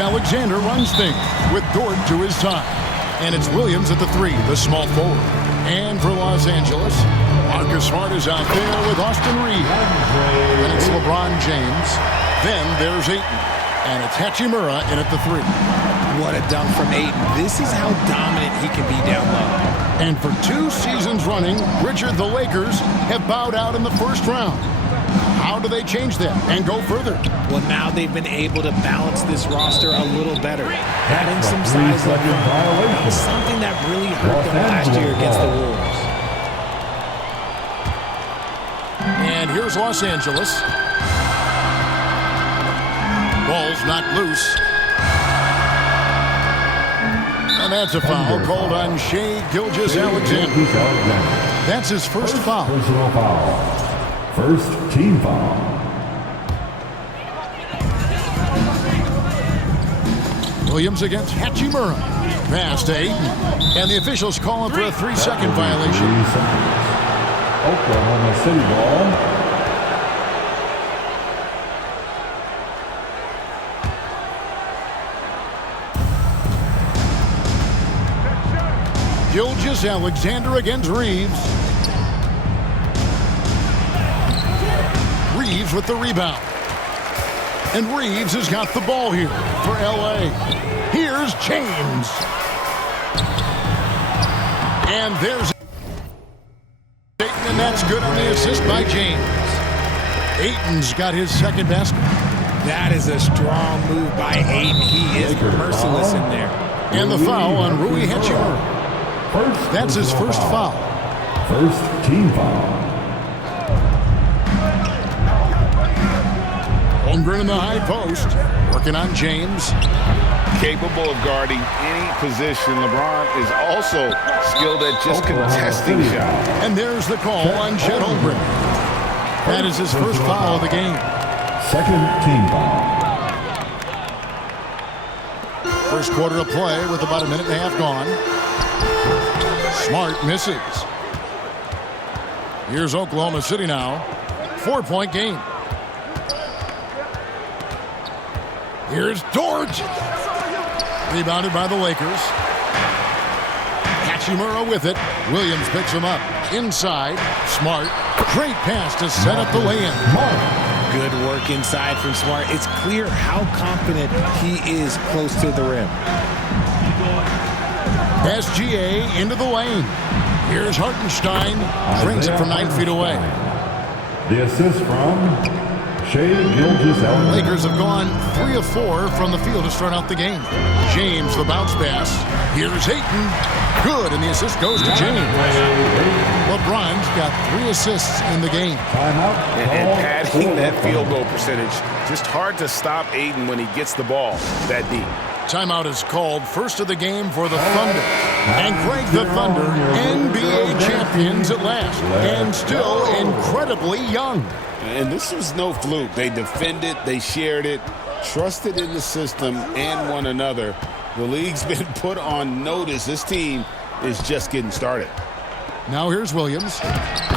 Gilgeous-Alexander runs things with Dort to his side. And it's Williams at the 3, the small forward. And for Los Angeles, Marcus Smart is out there with Austin Reeves. And it's LeBron James. Then there's Ayton. And it's Hachimura in at the 3. What a dunk from Ayton. This is how dominant he can be down low. And for 2 seasons running, Richard, the Lakers have bowed out in the first round. How do they change that and go further? Well, now they've been able to balance this roster a little better. Having some size up front was something that really hurt them last year against the Wolves. And here's Los Angeles. Ball's knocked loose. And that's a foul called on Shai Gilgeous-Alexander. That's his first foul. Personal foul. First team foul. Williams against Hachimura. Pass to Ayton. And the officials call him for a 3-second violation. Oklahoma City ball. Gilgeous-Alexander against Reeves. Reeves with the rebound. And Reeves has got the ball here for LA. Here's James. And there's Ayton, and that's good on the assist by James. Ayton's got his second basket. That is a strong move by Ayton. He is merciless in there. And the foul on Rui Hachimura. That's his first foul. First team foul. Holmgren in the high post, working on James. Capable of guarding any position. LeBron is also skilled at just contesting shots. And there's the call on Chet Holmgren. That is his first foul of the game. Second team foul. First quarter of play with about a minute and a half gone. Smart misses. Here's Oklahoma City now. 4-point game. Here's Dort. Rebounded by the Lakers. Hachimura with it. Williams picks him up. Inside. Smart. Great pass to set up the lay-in. Good work inside from Smart. It's clear how confident he is close to the rim. SGA into the lane. Here's Hartenstein. Brings it from 9 feet away. The assist from Shai Gilgeous-Alexander. Lakers have gone 3 of 4 from the field to start out the game. James, the bounce pass. Here's Ayton. Good, and the assist goes to James. LeBron's got 3 assists in the game. And padding that field goal percentage. Just hard to stop Ayton when he gets the ball that deep. Timeout is called, first of the game for the Thunder. And Greg, the Thunder, NBA champions at last, and still incredibly young. And this was no fluke. They defended, they shared it, trusted in the system and one another. The league's been put on notice. This team is just getting started. Now here's Williams.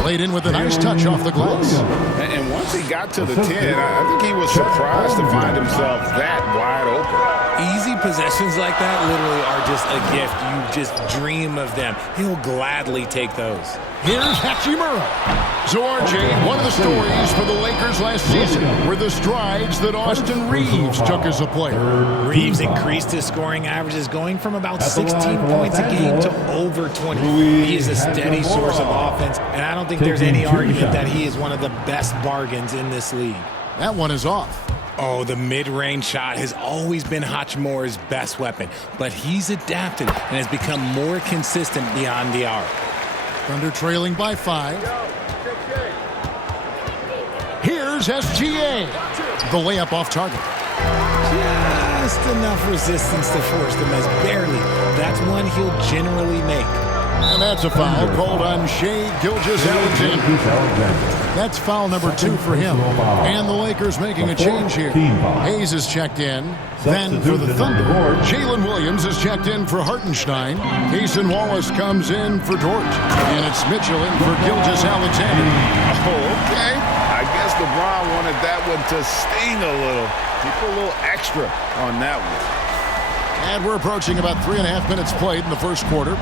Played in with a nice touch off the glass. And once he got to the 10, I think he was surprised to find himself that wide open. Easy possessions like that literally are just a gift. You just dream of them. He'll gladly take those. Here's Hachimura. So, RJ, one of the stories for the Lakers last season were the strides that Austin Reeves took as a player. Reeves increased his scoring averages, going from about 16 points a game to over 20. He is a steady source of offense, and I don't think there's any argument that he is one of the best bargains in this league. That one is off. Oh, the mid-range shot has always been Hachimura's best weapon, but he's adapted and has become more consistent beyond the arc. Thunder trailing by 5. Here's SGA. The layup off target. Just enough resistance to force the miss. Barely. That's one he'll generally make. And that's a foul called on Shai Gilgeous-Alexander. That's foul number 2 for him. And the Lakers making a change here. Hayes is checked in. Then for the Thunder, Jalen Williams is checked in for Hartenstein. Cason Wallace comes in for Dort. And it's Mitchell in for Gilgeous-Alexander. Oh, okay. I guess LeBron wanted that one to sting a little. People a little extra on that one. And we're approaching about 3.5 minutes played in the first quarter.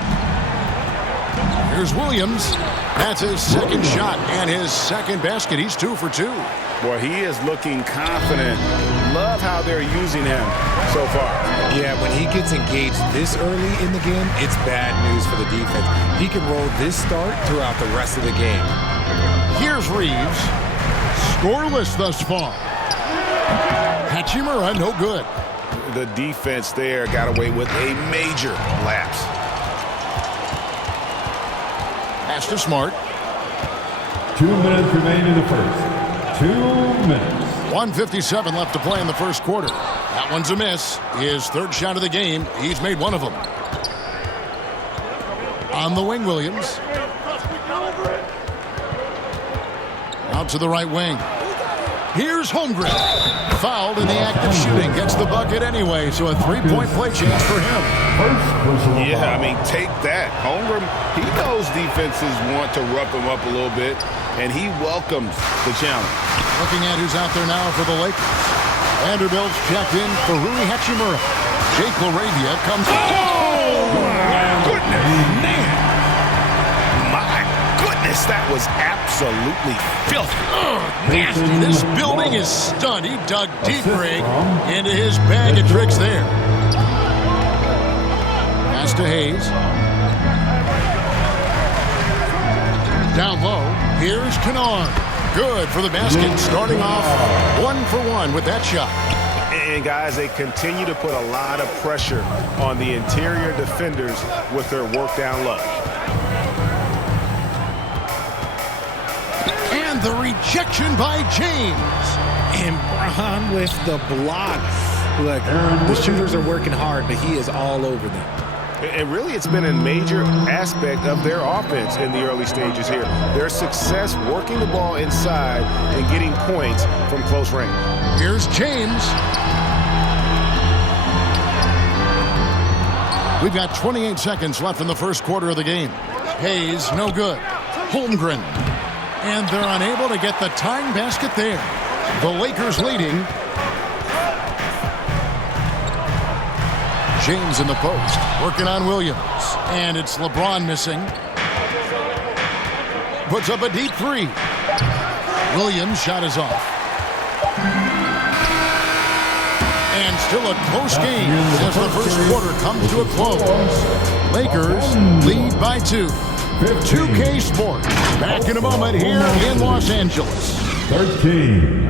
Here's Williams. That's his second shot and his second basket. He's 2 for 2. Boy, he is looking confident. Love how they're using him so far. Yeah, when he gets engaged this early in the game, it's bad news for the defense. He can roll this start throughout the rest of the game. Here's Reeves. Scoreless thus far. Hachimura, no good. The defense there got away with a major lapse. Pass to Smart. 2 minutes remain in the first. 2 minutes. 1:57 left to play in the first quarter. That one's a miss. His third shot of the game. He's made one of them. On the wing, Williams. Out to the right wing. Here's Holmgren. Fouled in the act of shooting. Gets the bucket anyway, so a 3-point play chance for him. Yeah, I mean, take that. Holmgren, he knows defenses want to rough him up a little bit, and he welcomes the challenge. Looking at who's out there now for the Lakers. Vanderbilt's checked in for Rui Hachimura. Jake LaRavia comes. Oh, my goodness. Man. My goodness, that was absolutely filthy. Nasty. This building is stunned. He dug deep, Greg, into his bag of tricks there. Pass to Hayes. Down low. Here's Kennard. Good for the basket. Starting off 1 for 1 with that shot. And, guys, they continue to put a lot of pressure on the interior defenders with their work down low. And the rejection by James. And Braun with the block. Look, the shooters are working hard, but he is all over them. And really, it's been a major aspect of their offense in the early stages here. Their success working the ball inside and getting points from close range. Here's James. We've got 28 seconds left in the first quarter of the game. Hayes, no good. Holmgren. And they're unable to get the tying basket there. The Lakers leading. James in the post, working on Williams. And it's LeBron missing. Puts up a deep three. Williams' shot is off. And still a close game as the first quarter comes to a close. Lakers lead by 2. 2K Sports, back in a moment here in Los Angeles. 13.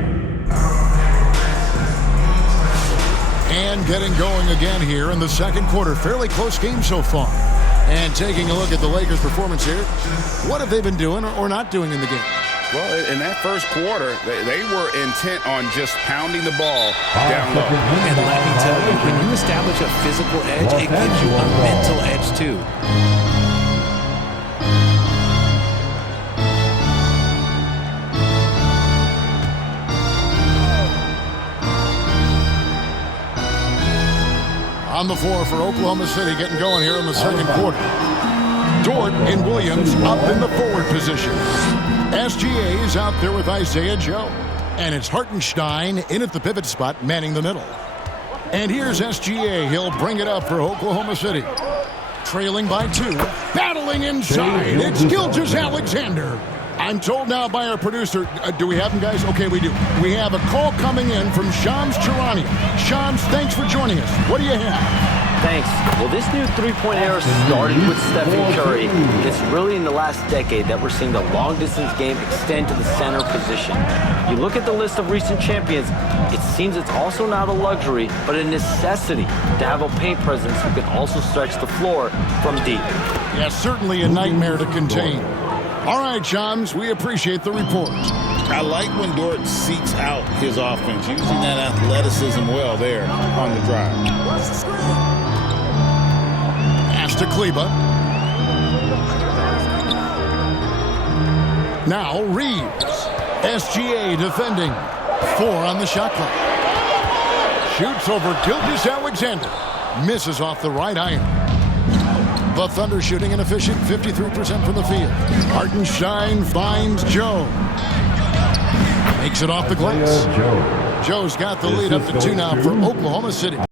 And getting going again here in the second quarter. Fairly close game so far. And taking a look at the Lakers' performance here. What have they been doing or not doing in the game? Well, in that first quarter, they were intent on just pounding the ball down low. And let me tell you, when you establish a physical edge, it gives you a mental edge too. On the floor for Oklahoma City, getting going here in the second quarter. Dort and Williams up in the forward position. SGA is out there with Isaiah Joe. And it's Hartenstein in at the pivot spot, manning the middle. And here's SGA. He'll bring it up for Oklahoma City. Trailing by 2. Battling inside. It's Gilgeous-Alexander. I'm told now by our producer, do we have him, guys? Okay, we do. We have a call coming in from Shams Charania. Shams, thanks for joining us. What do you have? Thanks. Well, this new three-point era started with Stephen Curry. It's really in the last decade that we're seeing the long-distance game extend to the center position. You look at the list of recent champions, it seems it's also not a luxury, but a necessity to have a paint presence who can also stretch the floor from deep. Yes, certainly a nightmare to contain. All right, Shams, we appreciate the report. I like when Dort seeks out his offense, using that athleticism well there on the drive. Pass to Kleba. Now Reeves. SGA defending. 4 on the shot clock. Shoots over Gilgeous-Alexander. Misses off the right iron. The Thunder shooting an efficient 53% from the field. Hartenstein finds Joe. Makes it off the glass. Joe's got the lead up to 2 now for Oklahoma City.